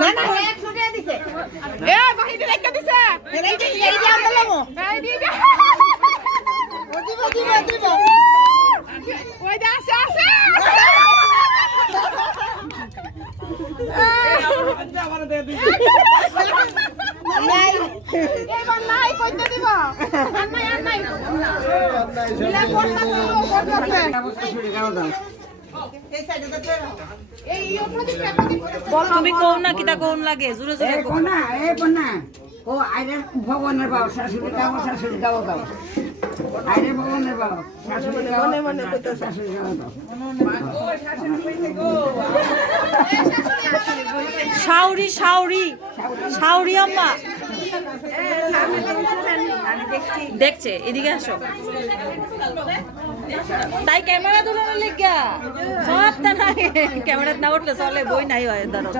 না না 100 টাকা দিছে এ বাহিরে রেখে দিছে এই যে আনলামো এই দিকে দিব ওই যে আসে আমার দে দিছে নাই এবার নাই কইতে দিব আর নাই মিলা করতে তুমি কোন না কিটা কোন লাগে জোরে জোরে কোন না ও আইরে ভগবানের বাবা শাশুড়ি দাও আইরে ভগবানের বাবা শাশুড়ি দাও মনে কইতো শাশুড়ি দাও শাউরি আম্মা দেখছে এদিকে আসো তাই ক্যামেরা ধরে লিখা সব তা নাই ক্যামেরা না উঠলে চলে বই নাই হয় ধরো